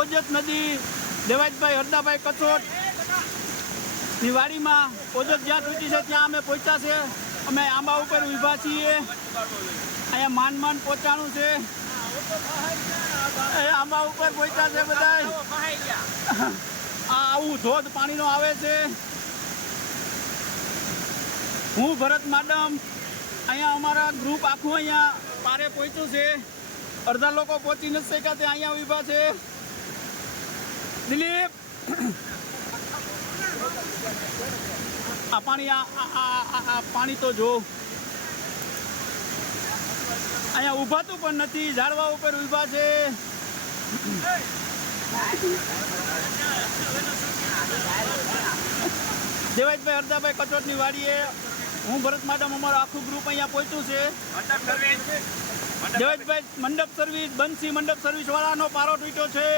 ઓજત નદી દેવાજભાઈ હરદાભાઈ કચોટ ની વાડીમાં ઓજત જ્યાં તૂટી છે ત્યાં અમે પહોંચ્યા છે। અમે આંબા ઉપર ઊભા છીએ। અહીંયા માંડ પહોંચવાનું છે। આંબા ઉપર પહોંચ્યા છે બધા। આવું ધોધ પાણીનો આવે છે। હું ભરત માડમ અહીંયા અમારા ગ્રુપ આખું અહીંયા પારે પહોંચ્યું છે। અડધા લોકો પહોંચી નથી શક્યા તે અહીંયા ઊભા છે। દિલીપ આ પાણી આ પાણી તો જો અહીંયા ઊભાતું પણ નથી। ઝાડવા ઉપર ઊભા છે। દેવાજભાઈ હરદાભાઈ કચોટની વાડીએ હું ભરત માડમ અમારું આખું ગ્રુપ અહીંયા પહોંચ્યું છે। દેવાજભાઈ મંડપ સર્વિસ બંસી મંડપ સર્વિસ વાળાનો પારો તૂટ્યો છે।